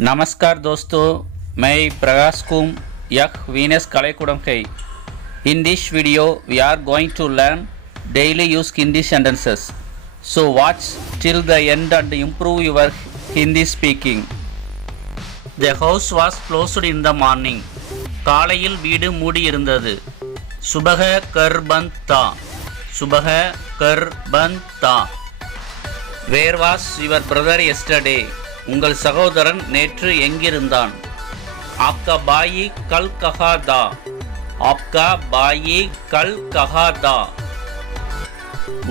नमस्कार दोस्तों, मैं प्रकाश कुम यह वीनस कलाईकूडम है। In this video we are going to learn daily use Hindi sentences. So watch till the end and improve your Hindi speaking. The house was closed in the morning. காலையில் வீடு மூடி இருந்தது. சுபஹ கர் பந்த் தா. சுபஹ கர் பந்த் தா. Where was your brother yesterday? உங்கள் சகோதரன் நேற்று எங்கிருந்தான்? ஆப்கா பாயி கல் கஹா தா. ஆப்கா பாயி கல் கஹா தா.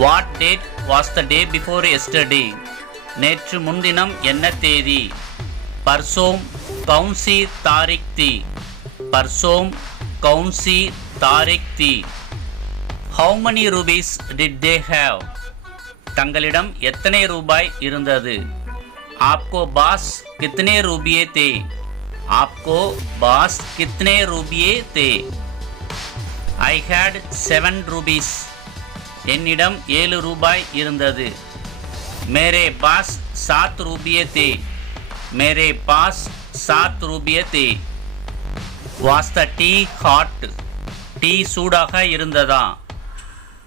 What date was the day before yesterday? நேற்று முன்தினம் என்ன தேதி? பர்சோம் கவுன்சி தாரிக் தி. பர்சோம் கவுன்சி தாரிக் தி. How many rupees did they have? தங்களிடம் எத்தனை ரூபாய் இருந்தது? आपको बास कितने रुपये थे? आपको बास कितने रुपये थे? I had 7 rupees. என்னிடம் 7 ரூபாய் இருந்தது. मेरे पास 7 रुपये थे. मेरे पास 7 रुपये थे. Was the tea hot? Tea சூடாக இருந்ததா?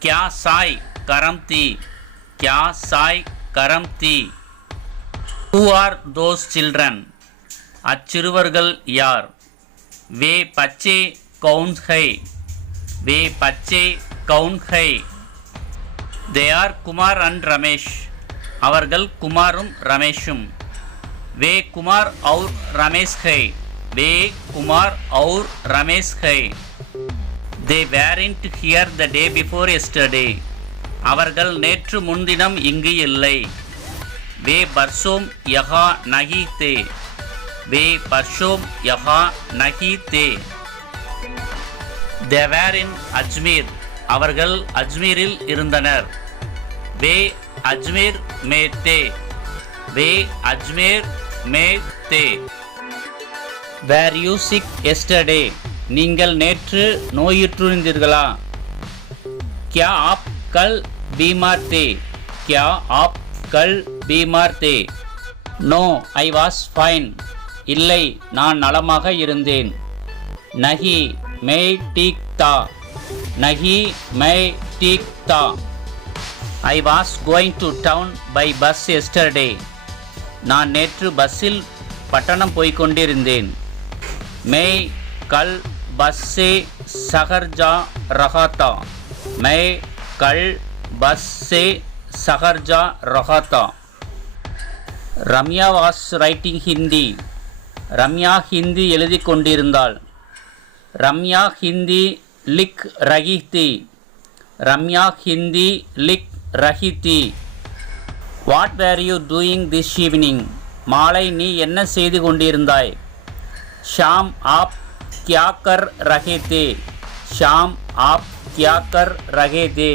क्या साय गरम थी? क्या साय गरम थी? Who are those children? அச்சிறுவர்கள் யார்? वे बच्चे कौन है? वे बच्चे कौन है? They are Kumar and Ramesh. அவர்கள் குமாரும் ரமேஷும். वे कुमार और रमेश है. वे कुमार और रमेश है. They weren't here the day before yesterday. அவர்கள் நேற்று முன்தினம் இங்கு இல்லை. वे बरसों यहाँ नहीं थे. वे बरसों यहाँ नहीं थे. They were in Ajmer. அவர்கள் அஜ்மீரில் இருந்தனர். वे अजमेर में थे. वे अजमेर में थे. Were you sick yesterday? நீங்கள் நேற்று நோயுற்றிருந்தீர்களா? क्या आप कल बीमार थे? क्या आप कल बीमार थे? No, I was fine. இல்லை, நான் நலமாக இருந்தேன். नहीं, मैं ठीक था. नहीं, मैं ठीक था. I was going to town by bus yesterday. நான் நேற்று பஸ்ஸில் பட்டணம் போய்க் கொண்டிருந்தேன். मैं कल बस से शहर जा रहा था. मैं कल बस से शहर जा रहा था. Ramya was writing Hindi. ரம்யா ஹிந்தி எழுதி கொண்டிருந்தாள். ரம்யா ஹிந்தி லிக் ரஹி தி. ரம்யா ஹிந்தி லிக் ரஹி தி. What were you doing this evening? மாலை நீ என்ன செய்து கொண்டிருந்தாய்? ஷாம் ஆப் கியா கர் ரஹே தே. ஷாம் ஆப் கியா கர் ரஹே தே.